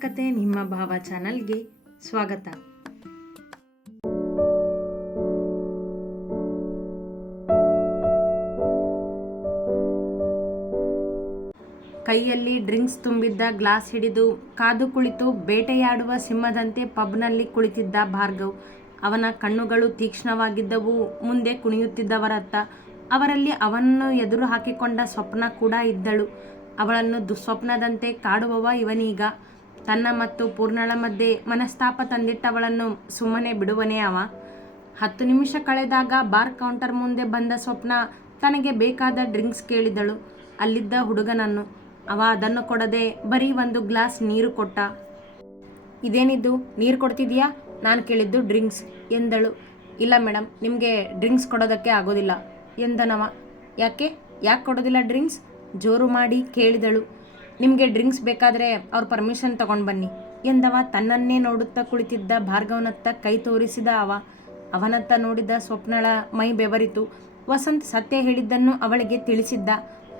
ಕತೆ ನಿಮ್ಮ ಭಾವ ಚಾನಲ್ಗೆ ಸ್ವಾಗತ. ಕೈಯಲ್ಲಿ ಡ್ರಿಂಕ್ಸ್ ತುಂಬಿದ್ದ ಗ್ಲಾಸ್ ಹಿಡಿದು ಕಾದು ಕುಳಿತು ಬೇಟೆಯಾಡುವ ಸಿಂಹದಂತೆ ಪಬ್ನಲ್ಲಿ ಕುಳಿತಿದ್ದ ಭಾರ್ಗವ್. ಅವನ ಕಣ್ಣುಗಳು ತೀಕ್ಷ್ಣವಾಗಿದ್ದವು, ಮುಂದೆ ಕುಣಿಯುತ್ತಿದ್ದವರತ್ತ ಅವರಲ್ಲಿ ಅವನನ್ನು ಎದುರು ಹಾಕಿಕೊಂಡ ಸ್ವಪ್ನ ಕೂಡ ಇದ್ದಳು. ಅವಳನ್ನು ದುಸ್ವಪ್ನದಂತೆ ಕಾಡುವವ ಇವನೀಗ. ತನ್ನ ಮತ್ತು ಪೂರ್ಣಳ ಮಧ್ಯೆ ಮನಸ್ತಾಪ ತಂದಿಟ್ಟವಳನ್ನು ಸುಮ್ಮನೆ ಬಿಡುವನೇ ಅವ. ಹತ್ತು ನಿಮಿಷ ಕಳೆದಾಗ ಬಾರ್ ಕೌಂಟರ್ ಮುಂದೆ ಬಂದ ಸ್ವಪ್ನ ತನಗೆ ಬೇಕಾದ ಡ್ರಿಂಕ್ಸ್ ಕೇಳಿದಳು. ಅಲ್ಲಿದ್ದ ಹುಡುಗನನ್ನು. ಅವ ಅದನ್ನು ಕೊಡದೆ ಬರೀ ಒಂದು ಗ್ಲಾಸ್ ನೀರು ಕೊಟ್ಟ. ಇದೇನಿದ್ದು ನೀರು ಕೊಡ್ತಿದ್ಯಾ? ನಾನು ಕೇಳಿದ್ದು ಡ್ರಿಂಕ್ಸ್ ಎಂದಳು. ಇಲ್ಲ ಮೇಡಮ್ ನಿಮಗೆ ಡ್ರಿಂಕ್ಸ್ ಕೊಡೋದಕ್ಕೆ ಆಗೋದಿಲ್ಲ ಎಂದನವ. ಯಾಕೆ? ಯಾಕೆ ಕೊಡೋದಿಲ್ಲ ಡ್ರಿಂಕ್ಸ್? ಜೋರು ಮಾಡಿ ಕೇಳಿದಳು. ನಿಮಗೆ ಡ್ರಿಂಕ್ಸ್ ಬೇಕಾದರೆ ಅವ್ರ ಪರ್ಮಿಷನ್ ತಗೊಂಡು ಬನ್ನಿ. ಎಂದವ, ತನ್ನನ್ನೇ ನೋಡುತ್ತಾ ಕುಳಿತಿದ್ದ ಭಾರ್ಗವನತ್ತ ಕೈ ತೋರಿಸಿದ ಅವ. ಅವನತ್ತ ನೋಡಿದ ಸ್ವಪ್ನಳ ಮೈ ಬೆವರಿತು. ವಸಂತ್ ಸತ್ಯ ಹೇಳಿದ್ದನ್ನು ಅವಳಿಗೆ ತಿಳಿಸಿದ್ದ.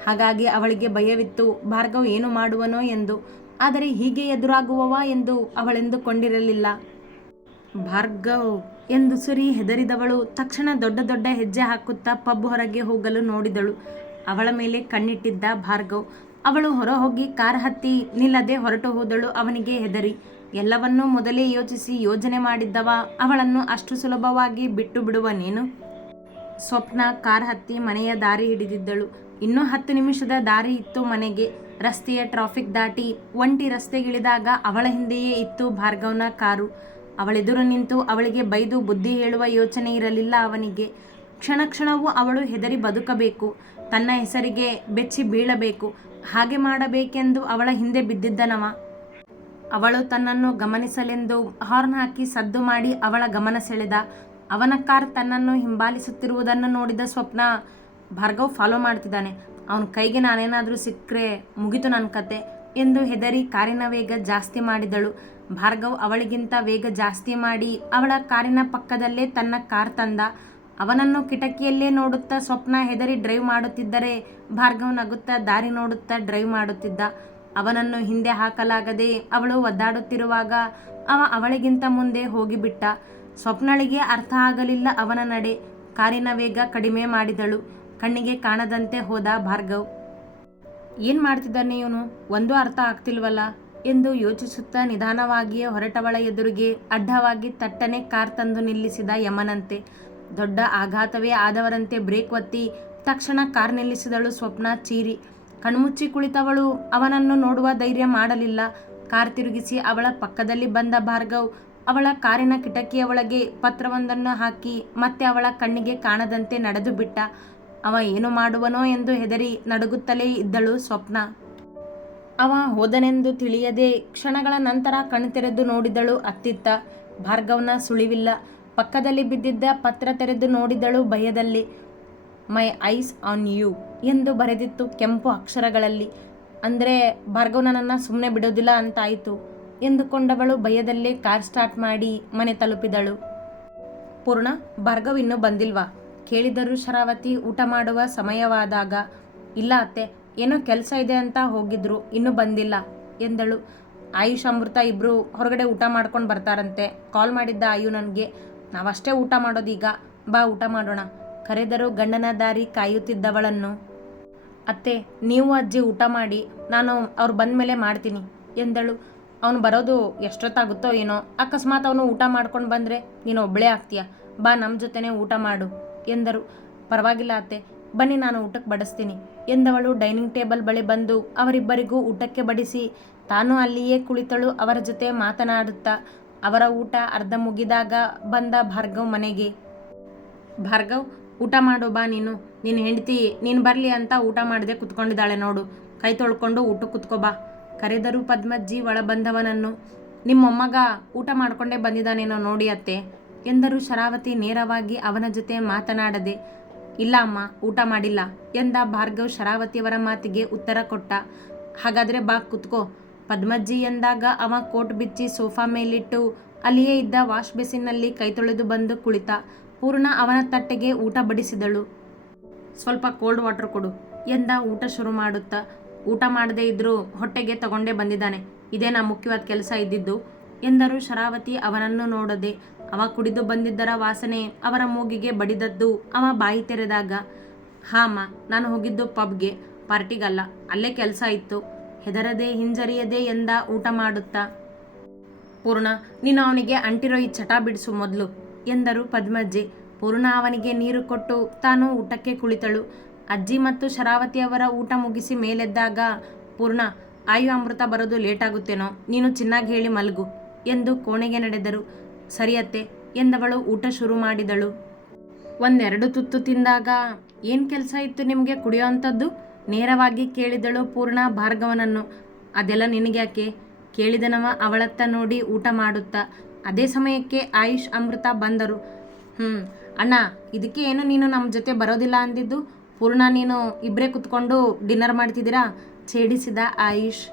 ಹಾಗಾಗಿ ಅವಳಿಗೆ ಭಯವಿತ್ತು, ಭಾರ್ಗವ್ ಏನು ಮಾಡುವನೋ ಎಂದು. ಆದರೆ ಹೀಗೆ ಎದುರಾಗುವವ ಎಂದು ಅವಳೆಂದುಕೊಂಡಿರಲಿಲ್ಲ. ಭಾರ್ಗವ್ ಎಂದು ಸುರಿ ಹೆದರಿದವಳು ತಕ್ಷಣ ದೊಡ್ಡ ದೊಡ್ಡ ಹೆಜ್ಜೆ ಹಾಕುತ್ತಾ ಪಬ್ ಹೊರಗೆ ಹೋಗಲು ನೋಡಿದಳು. ಅವಳ ಮೇಲೆ ಕಣ್ಣಿಟ್ಟಿದ್ದ ಭಾರ್ಗವ್. ಅವಳು ಹೊರ ಹೋಗಿ ಕಾರ್ ಹತ್ತಿ ನಿಲ್ಲದೆ ಹೊರಟು ಹೋದಳು ಅವನಿಗೆ ಹೆದರಿ. ಎಲ್ಲವನ್ನೂ ಮೊದಲೇ ಯೋಚಿಸಿ ಯೋಜನೆ ಮಾಡಿದ್ದವ ಅವಳನ್ನು ಅಷ್ಟು ಸುಲಭವಾಗಿ ಬಿಟ್ಟು ಬಿಡುವ ನೀನು? ಸ್ವಪ್ನ ಕಾರ್ ಹತ್ತಿ ಮನೆಯ ದಾರಿ ಹಿಡಿದಿದ್ದಳು. ಇನ್ನೂ ಹತ್ತು ನಿಮಿಷದ ದಾರಿ ಇತ್ತು ಮನೆಗೆ. ರಸ್ತೆಯ ಟ್ರಾಫಿಕ್ ದಾಟಿ ಒಂಟಿ ರಸ್ತೆಗಿಳಿದಾಗ ಅವಳ ಹಿಂದೆಯೇ ಇತ್ತು ಭಾರ್ಗವ್ನ ಕಾರು. ಅವಳೆದುರು ನಿಂತು ಅವಳಿಗೆ ಬೈದು ಬುದ್ಧಿ ಹೇಳುವ ಯೋಚನೆ ಇರಲಿಲ್ಲ ಅವನಿಗೆ. ಕ್ಷಣ ಕ್ಷಣವೂ ಅವಳು ಹೆದರಿ ಬದುಕಬೇಕು. ತನ್ನ ಹೆಸರಿಗೆ ಬೆಚ್ಚಿ ಬೀಳಬೇಕು. ಹಾಗೆ ಮಾಡಬೇಕೆಂದು ಅವಳ ಹಿಂದೆ ಬಿದ್ದಿದ್ದನವ. ಅವಳು ತನ್ನನ್ನು ಗಮನಿಸಲೆಂದು ಹಾರ್ನ್ ಹಾಕಿ ಸದ್ದು ಮಾಡಿ ಅವಳ ಗಮನ ಸೆಳೆದ. ಅವನ ಕಾರ್ ತನ್ನನ್ನು ಹಿಂಬಾಲಿಸುತ್ತಿರುವುದನ್ನು ನೋಡಿದ ಸ್ವಪ್ನ ಭಾರ್ಗವ್ ಫಾಲೋ ಮಾಡ್ತಿದ್ದಾನೆ. ಅವನ ಕೈಗೆ ನಾನೇನಾದರೂ ಸಿಕ್ಕರೆ ಮುಗಿತು ನನ್ನ ಕತೆ ಎಂದು ಹೆದರಿ ಕಾರಿನ ವೇಗ ಜಾಸ್ತಿ ಮಾಡಿದಳು. ಭಾರ್ಗವ್ ಅವಳಿಗಿಂತ ವೇಗ ಜಾಸ್ತಿ ಮಾಡಿ ಅವಳ ಕಾರಿನ ಪಕ್ಕದಲ್ಲೇ ತನ್ನ ಕಾರ್ ತಂದ. ಅವನನ್ನು ಕಿಟಕಿಯಲ್ಲೇ ನೋಡುತ್ತಾ ಸ್ವಪ್ನ ಹೆದರಿ ಡ್ರೈವ್ ಮಾಡುತ್ತಿದ್ದರೆ ಭಾರ್ಗವ್ ನಗುತ್ತಾ ದಾರಿ ನೋಡುತ್ತಾ ಡ್ರೈವ್ ಮಾಡುತ್ತಿದ್ದ. ಅವನನ್ನು ಹಿಂದೆ ಹಾಕಲಾಗದೆ ಅವಳು ಒದ್ದಾಡುತ್ತಿರುವಾಗ ಅವ ಅವಳಿಗಿಂತ ಮುಂದೆ ಹೋಗಿಬಿಟ್ಟ. ಸ್ವಪ್ನಳಿಗೆ ಅರ್ಥ ಆಗಲಿಲ್ಲ ಅವನ ನಡೆ. ಕಾರಿನ ವೇಗ ಕಡಿಮೆ ಮಾಡಿದಳು. ಕಣ್ಣಿಗೆ ಕಾಣದಂತೆ ಹೋದ ಭಾರ್ಗವ್. ಏನು ಮಾಡ್ತಿದ್ದಾನೆ ಇವನು? ಒಂದೂ ಅರ್ಥ ಆಗ್ತಿಲ್ವಲ್ಲ? ಎಂದು ಯೋಚಿಸುತ್ತಾ ನಿಧಾನವಾಗಿಯೇ ಹೊರಟವಳ ಎದುರಿಗೆ ಅಡ್ಡವಾಗಿ ತಟ್ಟನೆ ಕಾರ್ ತಂದು ನಿಲ್ಲಿಸಿದ ಯಮನಂತೆ. ದೊಡ್ಡ ಆಘಾತವೇ ಆದವರಂತೆ ಬ್ರೇಕ್ ಒತ್ತಿ ತಕ್ಷಣ ಕಾರ್ ನಿಲ್ಲಿಸಿದಳು ಸ್ವಪ್ನ ಚೀರಿ. ಕಣ್ಮುಚ್ಚಿ ಕುಳಿತವಳು, ಅವನನ್ನು ನೋಡುವ ಧೈರ್ಯ ಮಾಡಲಿಲ್ಲ. ಕಾರ್ ತಿರುಗಿಸಿ ಅವಳ ಪಕ್ಕದಲ್ಲಿ ಬಂದ ಭಾರ್ಗವ್, ಅವಳ ಕಾರಿನ ಕಿಟಕಿಯ ಒಳಗೆ ಪತ್ರವೊಂದನ್ನು ಹಾಕಿ ಮತ್ತೆ ಅವಳ ಕಣ್ಣಿಗೆ ಕಾಣದಂತೆ ನಡೆದು ಬಿಟ್ಟ. ಅವ ಏನು ಮಾಡುವನೋ ಎಂದು ಹೆದರಿ ನಡುಗುತ್ತಲೇ ಇದ್ದಳು ಸ್ವಪ್ನ. ಅವ ಹೋದನೆಂದು ತಿಳಿಯದೆ ಕ್ಷಣಗಳ ನಂತರ ಕಣ್ತೆರೆದು ನೋಡಿದಳು ಅತ್ತಿತ್ತ. ಭಾರ್ಗವ್ನ ಸುಳಿವಿಲ್ಲ. ಪಕ್ಕದಲ್ಲಿ ಬಿದ್ದಿದ್ದ ಪತ್ರ ತೆರೆದು ನೋಡಿದಳು ಭಯದಲ್ಲಿ ಮೈ ಐಸ್ ಆನ್ ಯು ಎಂದು ಬರೆದಿತ್ತು ಕೆಂಪು ಅಕ್ಷರಗಳಲ್ಲಿ. ಅಂದರೆ ಭಾರ್ಗವ್ ನನ್ನನ್ನು ಸುಮ್ಮನೆ ಬಿಡೋದಿಲ್ಲ ಅಂತಾಯಿತು ಎಂದುಕೊಂಡವಳು ಭಯದಲ್ಲೇ ಕಾರ್ ಸ್ಟಾರ್ಟ್ ಮಾಡಿ ಮನೆ ತಲುಪಿದಳು. ಪೂರ್ಣ, ಭಾರ್ಗವ್ ಇನ್ನೂ ಬಂದಿಲ್ವಾ? ಕೇಳಿದರು ಶರಾವತಿ ಊಟ ಮಾಡುವ ಸಮಯವಾದಾಗ, ಇಲ್ಲ ಅತ್ತೆ, ಏನೋ ಕೆಲಸ ಇದೆ ಅಂತ ಹೋಗಿದ್ರು, ಇನ್ನೂ ಬಂದಿಲ್ಲ ಎಂದಳು. ಆಯುಷ್ ಅಮೃತ ಇಬ್ಬರು ಹೊರಗಡೆ ಊಟ ಮಾಡ್ಕೊಂಡು ಬರ್ತಾರಂತೆ. ಕಾಲ್ ಮಾಡಿದ್ದ ಆಯು ನನಗೆ ನಾವಷ್ಟೇ ಊಟ ಮಾಡೋದೀಗ. ಬಾ, ಊಟ ಮಾಡೋಣ. ಕರೆದರು ಗಂಡನ ದಾರಿ ಕಾಯುತ್ತಿದ್ದವಳನ್ನು. ಅತ್ತೆ, ನೀವು ಅಜ್ಜಿ ಊಟ ಮಾಡಿ, ನಾನು ಅವ್ರು ಬಂದ ಮೇಲೆ ಮಾಡ್ತೀನಿ ಎಂದಳು. ಅವನು ಬರೋದು ಎಷ್ಟೊತ್ತಾಗುತ್ತೋ ಏನೋ. ಅಕಸ್ಮಾತ್ ಅವನು ಊಟ ಮಾಡ್ಕೊಂಡು ಬಂದರೆ ನೀನು ಒಬ್ಬಳೇ ಆಗ್ತೀಯ? ಬಾ ನಮ್ಮ ಜೊತೆನೇ ಊಟ ಮಾಡು ಎಂದರು. ಪರವಾಗಿಲ್ಲ ಅತ್ತೆ, ಬನ್ನಿ ನಾನು ಊಟಕ್ಕೆ ಬಡಿಸ್ತೀನಿ ಎಂದವಳು. ಡೈನಿಂಗ್ ಟೇಬಲ್ ಬಳಿ ಬಂದು ಅವರಿಬ್ಬರಿಗೂ ಊಟಕ್ಕೆ ಬಡಿಸಿ ತಾನು ಅಲ್ಲಿಯೇ ಕುಳಿತಳು, ಅವರ ಜೊತೆ ಮಾತನಾಡುತ್ತಾ ಅವರ ಊಟ ಅರ್ಧ ಮುಗಿದಾಗ ಬಂದ ಭಾರ್ಗವ್ ಮನೆಗೆ. ಭಾರ್ಗವ್, ಊಟ ಮಾಡು ಬಾ ನೀನು. ನಿನ್ನ ಹೆಂಡತಿ, ನೀನು ಬರಲಿ ಅಂತ ಊಟ ಮಾಡದೆ ಕುತ್ಕೊಂಡಿದ್ದಾಳೆ ನೋಡು. ಕೈ ತೊಳ್ಕೊಂಡು ಊಟ ಕುತ್ಕೋ ಬಾ. ಕರೆದರು ಪದ್ಮಜ್ಜಿ ಒಳ ಬಂದವನನ್ನು ನಿಮ್ಮ ಮೊಮ್ಮಗ ಊಟ ಮಾಡ್ಕೊಂಡೇ ಬಂದಿದ್ದಾನೇನೋ ನೋಡಿ ಅತ್ತೆ ಎಂದರು ಶರಾವತಿ ನೇರವಾಗಿ ಅವನ ಜೊತೆ ಮಾತನಾಡದೆ. ಇಲ್ಲ ಅಮ್ಮ, ಊಟ ಮಾಡಿಲ್ಲ ಎಂದ ಭಾರ್ಗವ್ ಶರಾವತಿಯವರ ಮಾತಿಗೆ ಉತ್ತರ ಕೊಟ್ಟ. ಹಾಗಾದರೆ ಬಾ ಕುತ್ಕೋ. ಪದ್ಮಜ್ಜಿ ಎಂದಾಗ ಅವ ಕೋಟ್ ಬಿಚ್ಚಿ ಸೋಫಾ ಮೇಲಿಟ್ಟು ಅಲ್ಲಿಯೇ ಇದ್ದ ವಾಶ್ ಬೇಸಿನ್ನಲ್ಲಿ ಕೈ ತೊಳೆದು ಬಂದು ಕುಳಿತ. ಪೂರ್ಣ ಅವನ ತಟ್ಟೆಗೆ ಊಟ ಬಡಿಸಿದಳು. ಸ್ವಲ್ಪ ಕೋಲ್ಡ್ ವಾಟರ್ ಕೊಡು ಎಂದ ಊಟ ಶುರು ಮಾಡುತ್ತಾ. ಊಟ ಮಾಡದೇ ಇದ್ರೂ ಹೊಟ್ಟೆಗೆ ತಗೊಂಡೇ ಬಂದಿದ್ದಾನೆ. ಇದೇ ನಾ ಮುಖ್ಯವಾದ ಕೆಲಸ ಇದ್ದಿದ್ದು ಎಂದರು ಶರಾವತಿ ಅವನನ್ನು ನೋಡದೆ. ಅವ ಕುಡಿದು ಬಂದಿದ್ದರ ವಾಸನೆ ಅವರ ಮೂಗಿಗೆ ಬಡಿದದ್ದು ಅವ ಬಾಯಿ ತೆರೆದಾಗ. ಹಾಮ ನಾನು ಹೋಗಿದ್ದು ಪಬ್ಗೆ, ಪಾರ್ಟಿಗಲ್ಲ, ಅಲ್ಲೇ ಕೆಲಸ ಇತ್ತು. ಹೆದರದೆ ಹಿಂಜರಿಯದೆ ಎಂದ ಊಟ ಮಾಡುತ್ತಾ. ಪೂರ್ಣ, ನೀನು ಅವನಿಗೆ ಅಂಟಿರೋ ಈ ಚಟ ಬಿಡಿಸು ಮೊದಲು ಎಂದರು ಪದ್ಮಜ್ಜಿ. ಪೂರ್ಣ ಅವನಿಗೆ ನೀರು ಕೊಟ್ಟು ತಾನು ಊಟಕ್ಕೆ ಕುಳಿತಳು. ಅಜ್ಜಿ ಮತ್ತು ಶರಾವತಿಯವರ ಊಟ ಮುಗಿಸಿ ಮೇಲೆದ್ದಾಗ, ಪೂರ್ಣ, ಆಯು ಅಮೃತ ಬರೋದು ಲೇಟಾಗುತ್ತೇನೋ, ನೀನು ಚೆನ್ನಾಗಿ ಹೇಳಿ ಮಲಗು ಎಂದು ಕೋಣೆಗೆ ನಡೆದರು. ಸರಿಯತ್ತೆ ಎಂದವಳು ಊಟ ಶುರು ಮಾಡಿದಳು. ಒಂದೆರಡು ತುತ್ತು ತಿಂದಾಗ ಏನು ಕೆಲಸ ಇತ್ತು ನಿಮಗೆ ಕುಡಿಯೋವಂಥದ್ದು ನೇರವಾಗಿ ಕೇಳಿದಳು ಪೂರ್ಣ ಭಾರ್ಗವನನ್ನು. ಅದೆಲ್ಲ ನಿನಗ್ಯಾಕೆ? ಕೇಳಿದನವ ಅವಳತ್ತ ನೋಡಿ ಊಟ ಮಾಡುತ್ತಾ. ಅದೇ ಸಮಯಕ್ಕೆ ಆಯುಷ್ ಅಮೃತ ಬಂದರು. ಹ್ಞೂ ಅಣ್ಣ, ಇದಕ್ಕೆ ಏನು ನೀನು ನಮ್ಮ ಜೊತೆ ಬರೋದಿಲ್ಲ ಅಂದಿದ್ದು? ಪೂರ್ಣ, ನೀನು ಇಬ್ಬರೇ ಕುತ್ಕೊಂಡು ಡಿನ್ನರ್ ಮಾಡ್ತಿದ್ದೀರಾ? ಛೇಡಿಸಿದ ಆಯುಷ್.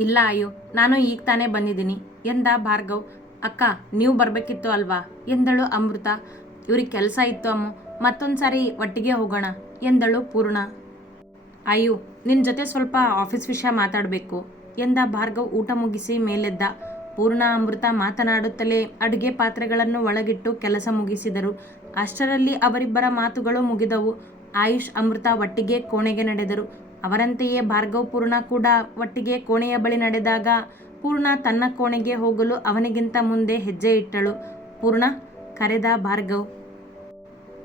ಇಲ್ಲ ಅಯ್ಯೋ, ನಾನು ಈಗ ತಾನೇ ಬಂದಿದ್ದೀನಿ ಎಂದ ಭಾರ್ಗವ್. ಅಕ್ಕ, ನೀವು ಬರಬೇಕಿತ್ತು ಅಲ್ವಾ? ಎಂದಳು ಅಮೃತ. ಇವ್ರಿಗೆ ಕೆಲಸ ಇತ್ತು ಅಮ್ಮ ಮತ್ತೊಂದು ಸಾರಿ ಒಟ್ಟಿಗೆ ಹೋಗೋಣ ಎಂದಳು ಪೂರ್ಣ. ಅಯ್ಯೋ ನಿನ್ನ ಜೊತೆ ಸ್ವಲ್ಪ ಆಫೀಸ್ ವಿಷಯ ಮಾತಾಡಬೇಕು. ಎಂದ ಭಾರ್ಗವ್ ಊಟ ಮುಗಿಸಿ ಮೇಲೆದ್ದ. ಪೂರ್ಣ ಅಮೃತ ಮಾತನಾಡುತ್ತಲೇ ಅಡುಗೆ ಪಾತ್ರೆಗಳನ್ನು ಒಳಗಿಟ್ಟು ಕೆಲಸ ಮುಗಿಸಿದರು. ಅಷ್ಟರಲ್ಲಿ ಅವರಿಬ್ಬರ ಮಾತುಗಳು ಮುಗಿದವು. ಆಯುಷ್, ಅಮೃತ ಒಟ್ಟಿಗೆ ಕೋಣೆಗೆ ನಡೆದರು. ಅವರಂತೆಯೇ ಭಾರ್ಗವ್, ಪೂರ್ಣ ಕೂಡ ಒಟ್ಟಿಗೆ ಕೋಣೆಯ ಬಳಿ ನಡೆದಾಗ ಪೂರ್ಣ ತನ್ನ ಕೋಣೆಗೆ ಹೋಗಲು ಅವನಿಗಿಂತ ಮುಂದೆ ಹೆಜ್ಜೆ ಇಟ್ಟಳು. ಪೂರ್ಣ, ಕರೆದ ಭಾರ್ಗವ್,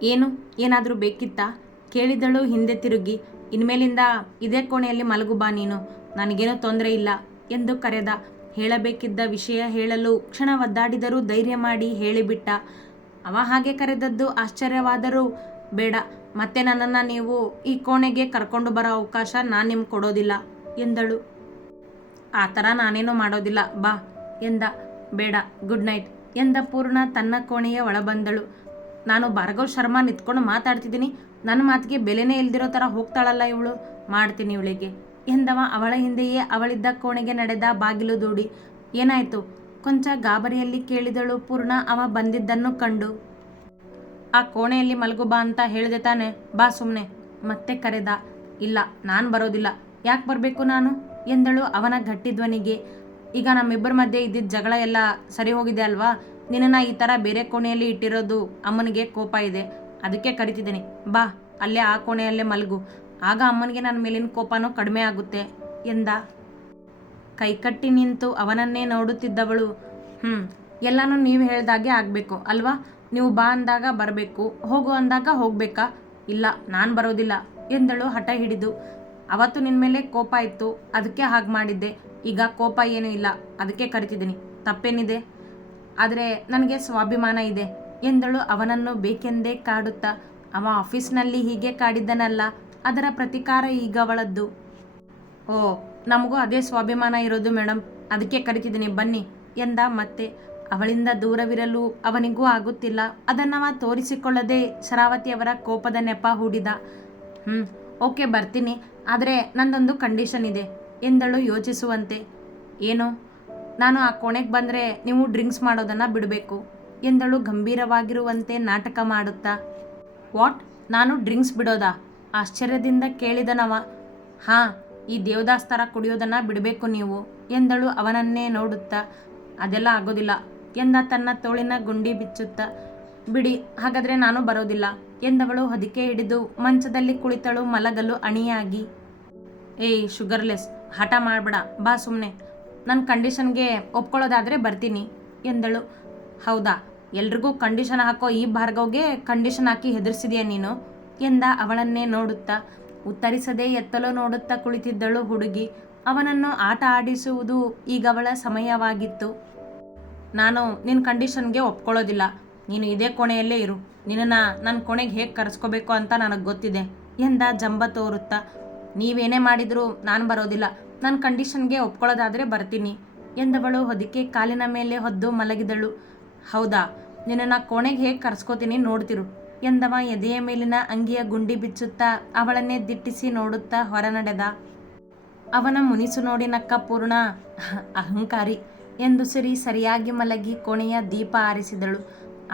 ಏನು? ಏನಾದರೂ ಬೇಕಿತ್ತಾ? ಕೇಳಿದಳು ಹಿಂದೆ ತಿರುಗಿ. ಇನ್ಮೇಲಿಂದ ಇದೇ ಕೋಣೆಯಲ್ಲಿ ಮಲಗು ಬಾ ನೀನು. ನನಗೇನೂ ತೊಂದರೆ ಇಲ್ಲ ಎಂದು ಕರೆದ. ಹೇಳಬೇಕಿದ್ದ ವಿಷಯ ಹೇಳಲು ಕ್ಷಣ ಒದ್ದಾಡಿದರೂ ಧೈರ್ಯ ಮಾಡಿ ಹೇಳಿಬಿಟ್ಟ. ಅವ ಹಾಗೆ ಕರೆದದ್ದು ಆಶ್ಚರ್ಯವಾದರೂ ಬೇಡ. ಮತ್ತೆ ನನ್ನನ್ನು ನೀವು ಈ ಕೋಣೆಗೆ ಕರ್ಕೊಂಡು ಬರೋ ಅವಕಾಶ ನಾನು ನಿಮ್ಗೆ ಕೊಡೋದಿಲ್ಲ ಎಂದಳು. ಆ ಥರ ನಾನೇನೂ ಮಾಡೋದಿಲ್ಲ ಬಾ ಎಂದ. ಬೇಡ, ಗುಡ್ ನೈಟ್ ಎಂದ ಪೂರ್ಣ ತನ್ನ ಕೋಣೆಯ ಒಳಬಂದಳು. ನಾನು ಭಾರ್ಗವ್ ಶರ್ಮಾ ನಿಂತ್ಕೊಂಡು ಮಾತಾಡ್ತಿದ್ದೀನಿ. ನನ್ನ ಮಾತಿಗೆ ಬೆಲೆನೇ ಇಲ್ದಿರೋ ಥರ ಹೋಗ್ತಾಳಲ್ಲ ಇವಳು. ಮಾಡ್ತೀನಿ ಇವಳಿಗೆ. ಎಂದವ ಅವಳ ಹಿಂದೆಯೇ ಅವಳಿದ್ದ ಕೋಣೆಗೆ ನಡೆದ ಬಾಗಿಲು ದೂಡಿ. ಏನಾಯ್ತು? ಕೊಂಚ ಗಾಬರಿಯಲ್ಲಿ ಕೇಳಿದಳು ಪೂರ್ಣ ಅವ ಬಂದಿದ್ದನ್ನು ಕಂಡು. ಆ ಕೋಣೆಯಲ್ಲಿ ಮಲಗು ಬಾ ಅಂತ ಹೇಳಿದೆ ತಾನೆ. ಬಾ ಸುಮ್ಮನೆ ಮತ್ತೆ ಕರೆದ. ಇಲ್ಲ, ನಾನು ಬರೋದಿಲ್ಲ. ಯಾಕೆ ಬರಬೇಕು ನಾನು? ಎಂದಳು ಅವನ ಗಟ್ಟಿ ಧ್ವನಿಗೆ ಈಗ ನಮ್ಮಿಬ್ಬರ ಮಧ್ಯೆ ಇದ್ದಿದ್ದ ಜಗಳ ಎಲ್ಲ ಸರಿ ಹೋಗಿದೆ ಅಲ್ವಾ? ನಿನ್ನನ್ನು ಈ ಥರ ಬೇರೆ ಕೋಣೆಯಲ್ಲಿ ಇಟ್ಟಿರೋದು ಅಮ್ಮನಿಗೆ ಕೋಪ ಇದೆ. ಅದಕ್ಕೆ ಕರಿತಿದ್ದೀನಿ. ಬಾ, ಅಲ್ಲೇ ಆ ಕೋಣೆಯಲ್ಲೇ ಮಲಗು. ಆಗ ಅಮ್ಮನಿಗೆ ನನ್ನ ಮೇಲಿನ ಕೋಪನೂ ಕಡಿಮೆ ಆಗುತ್ತೆ ಎಂದ. ಕೈಕಟ್ಟಿ ನಿಂತು ಅವನನ್ನೇ ನೋಡುತ್ತಿದ್ದವಳು. ಹ್ಞೂ ಎಲ್ಲನೂ ನೀವು ಹೇಳ್ದಾಗೆ ಆಗಬೇಕು, ಅಲ್ವಾ? ನೀವು ಬಾ ಅಂದಾಗ ಬರಬೇಕು, ಹೋಗು ಅಂದಾಗ ಹೋಗಬೇಕಾ? ಇಲ್ಲ, ನಾನು ಬರೋದಿಲ್ಲ ಎಂದಳು ಹಠ ಹಿಡಿದು. ಅವತ್ತು ನಿನ್ನ ಮೇಲೆ ಕೋಪ ಇತ್ತು, ಅದಕ್ಕೆ ಹಾಗೆ ಮಾಡಿದ್ದೆ. ಈಗ ಕೋಪ ಏನೂ ಇಲ್ಲ, ಅದಕ್ಕೆ ಕರಿತಿದ್ದೀನಿ. ತಪ್ಪೇನಿದೆ? ಆದರೆ ನನಗೆ ಸ್ವಾಭಿಮಾನ ಇದೆ ಎಂದಳು ಅವನನ್ನು ಬೇಕೆಂದೇ ಕಾಡುತ್ತಾ. ಅವ ಆಫೀಸ್ನಲ್ಲಿ ಹೀಗೆ ಕಾಡಿದ್ದನಲ್ಲ, ಅದರ ಪ್ರತಿಕಾರ ಈಗ ಅವಳದ್ದು. ಓ, ನಮಗೂ ಅದೇ ಸ್ವಾಭಿಮಾನ ಇರೋದು ಮೇಡಮ್ ಅದಕ್ಕೆ ಕರಿತಿದ್ದೀನಿ, ಬನ್ನಿ ಎಂದ ಮತ್ತೆ. ಅವಳಿಂದ ದೂರವಿರಲು ಅವನಿಗೂ ಆಗುತ್ತಿಲ್ಲ. ಅದನ್ನವ ತೋರಿಸಿಕೊಳ್ಳದೆ ಶರಾವತಿಯವರ ಕೋಪದ ನೆಪ ಹೂಡಿದ. ಹ್ಞೂ ಓಕೆ ಬರ್ತೀನಿ, ಆದರೆ ನಂದೊಂದು ಕಂಡೀಷನ್ ಇದೆ ಎಂದಳು ಯೋಚಿಸುವಂತೆ. ಏನು? ನಾನು ಆ ಕೋಣೆಗೆ ಬಂದರೆ ನೀವು ಡ್ರಿಂಕ್ಸ್ ಮಾಡೋದನ್ನು ಬಿಡಬೇಕು. ಎಂದಳು ಗಂಭೀರವಾಗಿರುವಂತೆ ನಾಟಕ ಮಾಡುತ್ತಾ. ವಾಟ್? ನಾನು ಡ್ರಿಂಕ್ಸ್ ಬಿಡೋದಾ? ಆಶ್ಚರ್ಯದಿಂದ ಕೇಳಿದನವ. ಹಾಂ, ಈ ದೇವದಾಸ್ ಥರ ಕುಡಿಯೋದನ್ನು ಬಿಡಬೇಕು ನೀವು, ಎಂದಳು ಅವನನ್ನೇ ನೋಡುತ್ತಾ. ಅದೆಲ್ಲ ಆಗೋದಿಲ್ಲ, ಎಂದ ತನ್ನ ತೋಳಿನ ಗುಂಡಿ ಬಿಚ್ಚುತ್ತಾ. ಬಿಡಿ, ಹಾಗಾದರೆ ನಾನು ಬರೋದಿಲ್ಲ, ಎಂದವಳು ಹೊದಿಕೆ ಹಿಡಿದು ಮಂಚದಲ್ಲಿ ಕುಳಿತಳು ಮಲಗಲು ಅಣಿಯಾಗಿ. ಏಯ್, ಶುಗರ್ಲೆಸ್, ಹಠ ಮಾಡಬೇಡ, ಬಾ ಸುಮ್ಮನೆ ನನ್ನ ಕಂಡೀಷನ್ಗೆ ಒಪ್ಕೊಳ್ಳೋದಾದರೆ ಬರ್ತೀನಿ ಎಂದಳು. ಹೌದಾ, ಎಲ್ರಿಗೂ ಕಂಡೀಷನ್ ಹಾಕೋ ಈ ಭಾರ್ಗವ್ಗೆ ಕಂಡೀಷನ್ ಹಾಕಿ ಹೆದರ್ಸಿದೆಯಾ ನೀನು? ಎಂದ ಅವಳನ್ನೇ ನೋಡುತ್ತಾ. ಉತ್ತರಿಸದೆ ಎತ್ತಲು ನೋಡುತ್ತಾ ಕುಳಿತಿದ್ದಳು ಹುಡುಗಿ. ಅವನನ್ನು ಆಟ ಆಡಿಸುವುದು ಈಗ ಅವಳ ಸಮಯವಾಗಿತ್ತು. ನಾನು ನಿನ್ನ ಕಂಡೀಷನ್ಗೆ ಒಪ್ಕೊಳ್ಳೋದಿಲ್ಲ. ನೀನು ಇದೇ ಕೋಣೆಯಲ್ಲೇ ಇರು. ನಿನ್ನನ್ನು ನನ್ನ ಕೋಣೆಗೆ ಹೇಗೆ ಕರೆಸ್ಕೋಬೇಕು ಅಂತ ನನಗೆ ಗೊತ್ತಿದೆ ಎಂದ ಜಂಬ ತೋರುತ್ತಾ. ನೀವೇನೇ ಮಾಡಿದರೂ ನಾನು ಬರೋದಿಲ್ಲ. ನನ್ನ ಕಂಡೀಷನ್ಗೆ ಒಪ್ಕೊಳ್ಳೋದಾದರೆ ಬರ್ತೀನಿ, ಎಂದವಳು ಹೊದಿಕೆ ಕಾಲಿನ ಮೇಲೆ ಹೊದ್ದು ಮಲಗಿದಳು. ಹೌದಾ, ನಿನ್ನನ್ನು ಕೋಣೆಗೆ ಹೇಗೆ ಕರೆಸ್ಕೋತೀನಿ ನೋಡ್ತಿರು, ಎಂದವ ಎದೆಯ ಮೇಲಿನ ಅಂಗಿಯ ಗುಂಡಿ ಬಿಚ್ಚುತ್ತಾ ಅವಳನ್ನೇ ದಿಟ್ಟಿಸಿ ನೋಡುತ್ತಾ ಹೊರ ನಡೆದ ಅವನ ಮುನಿಸು ನೋಡಿ ನಕ್ಕ ಪೂರ್ಣ ಅಹಂಕಾರಿ, ಎಂದು ಸಿರಿ ಸರಿಯಾಗಿ ಮಲಗಿ ಕೋಣೆಯ ದೀಪ ಆರಿಸಿದಳು.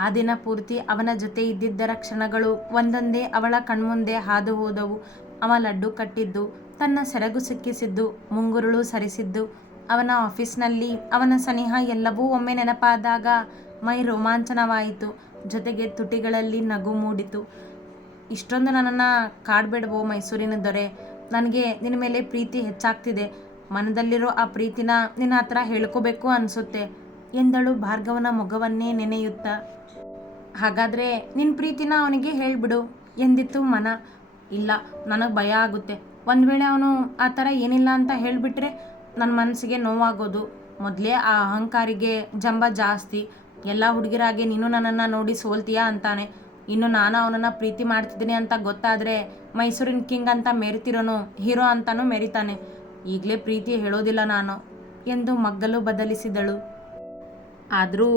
ಆ ದಿನ ಪೂರ್ತಿ ಅವನ ಜೊತೆ ಇದ್ದಿದ್ದರ ಕ್ಷಣಗಳು ಒಂದೊಂದೇ ಅವಳ ಕಣ್ಮುಂದೆ ಹಾದು ಹೋದವು. ಅವ ಲಡ್ಡು ಕಟ್ಟಿದ್ದು, ತನ್ನ ಸೆರಗು ಸಿಕ್ಕಿಸಿದ್ದು, ಮುಂಗುರುಳು ಸರಿಸಿದ್ದು. ಅವನ ಆಫೀಸ್ನಲ್ಲಿ ಅವನ ಸನಿಹ ಎಲ್ಲವೂ ಒಮ್ಮೆ ನೆನಪಾದಾಗ ಮೈ ರೋಮಾಂಚನವಾಯಿತು. ಜೊತೆಗೆ ತುಟಿಗಳಲ್ಲಿ ನಗು ಮೂಡಿತು. ಇಷ್ಟೊಂದು ನನ್ನನ್ನು ಕಾಡ್ಬೇಡವೋ ಮೈಸೂರಿನ ದೊರೆ. ನನಗೆ ನಿನ್ನ ಮೇಲೆ ಪ್ರೀತಿ ಹೆಚ್ಚಾಗ್ತಿದೆ. ಮನದಲ್ಲಿರೋ ಆ ಪ್ರೀತಿನ ನಿನ್ನ ಹತ್ರ ಹೇಳ್ಕೋಬೇಕು ಅನಿಸುತ್ತೆ, ಎಂದಳು ಭಾರ್ಗವನ ಮೊಗವನ್ನೇ ನೆನೆಯುತ್ತಾ. ಹಾಗಾದರೆ ನಿನ್ನ ಪ್ರೀತಿನ ಅವನಿಗೆ ಹೇಳಿಬಿಡು, ಎಂದಿತ್ತು ಮನ. ಇಲ್ಲ, ನನಗೆ ಭಯ ಆಗುತ್ತೆ. ಒಂದು ವೇಳೆ ಅವನು ಆ ಥರ ಏನಿಲ್ಲ ಅಂತ ಹೇಳಿಬಿಟ್ರೆ ನನ್ನ ಮನಸ್ಸಿಗೆ ನೋವಾಗೋದು. ಮೊದಲೇ ಆ ಅಹಂಕಾರಿಗೆ ಜಂಬ ಜಾಸ್ತಿ. ಎಲ್ಲ ಹುಡುಗಿರಾಗೆ ನೀನು ನನ್ನನ್ನು ನೋಡಿ ಸೋಲ್ತೀಯಾ ಅಂತಾನೆ. ಇನ್ನು ನಾನು ಅವನನ್ನು ಪ್ರೀತಿ ಮಾಡ್ತಿದ್ದೀನಿ ಅಂತ ಗೊತ್ತಾದರೆ ಮೈಸೂರಿನ ಕಿಂಗ್ ಅಂತ ಮೆರಿತಿರೋನು ಹೀರೋ ಅಂತಾನೂ ಮೆರಿತಾನೆ. ಈಗಲೇ ಪ್ರೀತಿ ಹೇಳೋದಿಲ್ಲ ನಾನು ಎಂದು ಮಗ್ಗಲು ಬದಲಿಸಿದಳು. ಆದರೂ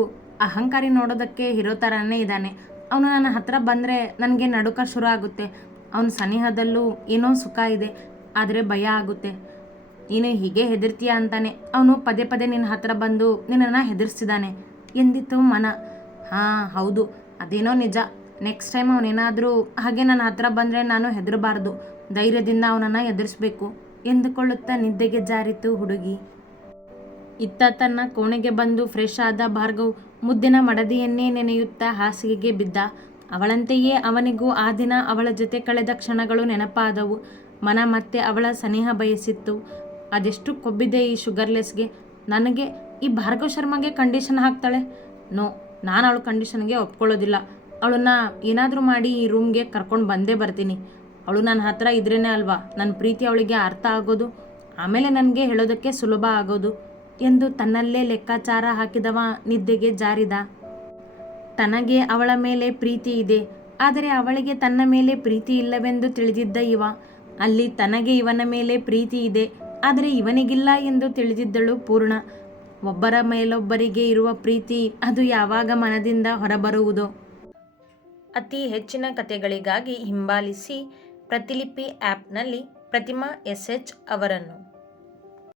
ಅಹಂಕಾರಿ ನೋಡೋದಕ್ಕೆ ಹೀರೋ ಥರನೇ ಇದ್ದಾನೆ. ಅವನು ನನ್ನ ಹತ್ರ ಬಂದರೆ ನನಗೆ ನಡುಕ ಶುರು ಆಗುತ್ತೆ. ಅವನ ಸನಿಹದಲ್ಲೂ ಏನೋ ಸುಖ ಇದೆ, ಆದರೆ ಭಯ ಆಗುತ್ತೆ. ನೀನು ಹೀಗೆ ಹೆದರ್ತೀಯ ಅಂತಾನೆ. ಅವನು ಪದೇ ಪದೇ ನಿನ್ನ ಹತ್ರ ಬಂದು ನಿನ್ನನ್ನು ಹೆದರ್ಸ್ತಿದ್ದಾನೆ. ಎಂದಿತ್ತು ಮನ. ಹಾಂ, ಹೌದು. ಅದೇನೋ ನಿಜ. ನೆಕ್ಸ್ಟ್ ಟೈಮ್ ಅವನೇನಾದರೂ ಹಾಗೆ ನನ್ನ ಹತ್ರ ಬಂದರೆ ನಾನು ಹೆದರಬಾರ್ದು. ಧೈರ್ಯದಿಂದ ಅವನನ್ನು ಎದುರಿಸ್ಬೇಕು ಎಂದುಕೊಳ್ಳುತ್ತಾ ನಿದ್ದೆಗೆ ಜಾರಿತು ಹುಡುಗಿ. ಇತ್ತ ತನ್ನ ಕೋಣೆಗೆ ಬಂದು ಫ್ರೆಶ್ ಆದ ಭಾರ್ಗವ್ ಮುದ್ದಿನ ಮಡದಿಯನ್ನೇ ನೆನೆಯುತ್ತಾ ಹಾಸಿಗೆಗೆ ಬಿದ್ದ. ಅವಳಂತೆಯೇ ಅವನಿಗೂ ಆ ದಿನ ಅವಳ ಜೊತೆ ಕಳೆದ ಕ್ಷಣಗಳು ನೆನಪಾದವು. ಮನ ಮತ್ತೆ ಅವಳ ಸನಿಹ ಬಯಸಿತ್ತು. ಅದೆಷ್ಟು ಕೊಬ್ಬಿದೆ ಈ ಶುಗರ್ಲೆಸ್ಗೆ. ನನಗೆ ಈ ಭಾರ್ಗವ್ ಶರ್ಮಾಗೆ ಕಂಡೀಷನ್ ಹಾಕ್ತಾಳೆ? ನೋ, ನಾನು ಅವಳು ಕಂಡೀಷನ್ಗೆ ಒಪ್ಕೊಳ್ಳೋದಿಲ್ಲ. ಅವಳನ್ನ ಏನಾದರೂ ಮಾಡಿ ಈ ರೂಮ್ಗೆ ಕರ್ಕೊಂಡು ಬಂದೇ ಬರ್ತೀನಿ. ಅವಳು ನನ್ನ ಹತ್ರ ಇದ್ರೇ ಅಲ್ವಾ? ನನ್ನ ಪ್ರೀತಿ ಅವಳಿಗೆ ಅರ್ಥ ಆಗೋದು? ಆಮೇಲೆ ನನಗೆ ಹೇಳೋದಕ್ಕೆ ಸುಲಭ ಆಗೋದು? ಎಂದು ತನ್ನಲ್ಲೇ ಲೆಕ್ಕಾಚಾರ ಹಾಕಿದವ ನಿದ್ದೆಗೆ ಜಾರಿದ. ತನಗೆ ಅವಳ ಮೇಲೆ ಪ್ರೀತಿ ಇದೆ. ಆದರೆ ಅವಳಿಗೆ ತನ್ನ ಮೇಲೆ ಪ್ರೀತಿ ಇಲ್ಲವೆಂದು ತಿಳಿದಿದ್ದ ಇವ. ಅಲ್ಲಿ ತನಗೆ ಇವನ ಮೇಲೆ ಪ್ರೀತಿ ಇದೆ. ಆದರೆ ಇವನಿಗಿಲ್ಲ ಎಂದು ತಿಳಿದಿದ್ದಳು ಪೂರ್ಣ. ಒಬ್ಬರ ಮೇಲೊಬ್ಬರಿಗೆ ಇರುವ ಪ್ರೀತಿ ಅದು ಯಾವಾಗ ಮನದಿಂದ ಹೊರಬರುವುದೋ. ಅತಿ ಹೆಚ್ಚಿನ ಕಥೆಗಳಿಗಾಗಿ ಹಿಂಬಾಲಿಸಿ ಪ್ರತಿಲಿಪಿ ಆ್ಯಪ್ನಲ್ಲಿ ಪ್ರತಿಮಾ ಎಸ್ ಎಚ್ ಅವರನ್ನು.